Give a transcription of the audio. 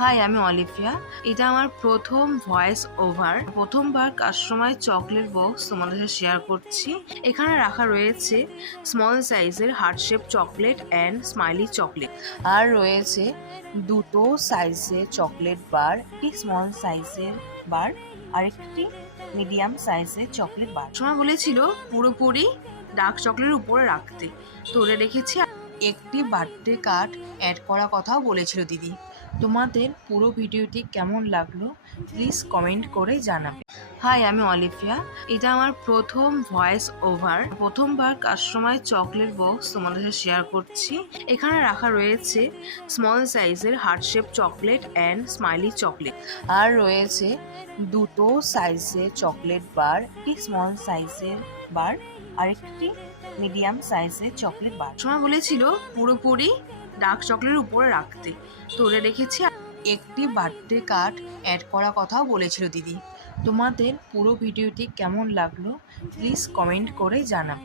High, আমি Olivia. এটা আমার প্রথম ভয়েস ওভার। প্রথমবার কাস্টমার চকলেট বক্স তোমাদের সাথে শেয়ার করছি। এখানে রাখা রয়েছে স্মল সাইজের heart shape chocolate and smiley chocolate, আর রয়েছে দুটো সাইজের চকলেট বার, একটি স্মল সাইজের বার আর একটি মিডিয়াম সাইজের চকলেট বার। সময় বলেছিল পুরোপুরি ডার্ক চকলেটের উপরে রাখতে, তুলে রেখেছি। একটি বার্থডে কার্ড অ্যাড করার কথাও বলেছিল দিদি। তোমাদের পুরো ভিডিওটি কেমন লাগলো প্লিজ কমেন্ট করে জানাবে। হাই, আমি অলিভিয়া। এটা আমার প্রথম ভয়েস ওভার। প্রথমবার কাস্টমার চকলেট বক্স তোমাদের সাথে শেয়ার করছি। এখানে রাখা রয়েছে স্মল সাইজের heart shape chocolate and smiley chocolate, আর রয়েছে দুটো সাইজের চকলেট বার, একটি স্মল সাইজের বার আর একটি মিডিয়াম সাইজের চকলেট বার। সময় বলেছিল পুরোপুরি ডার্ক চকলেটের উপরে রাখতে, তুলে রেখেছি। একটি বার্থডে কার্ড অ্যাড করার কথাও বলেছিল দিদি। তোমাদের পুরো ভিডিওটি কেমন লাগলো প্লিজ কমেন্ট করে জানাবে।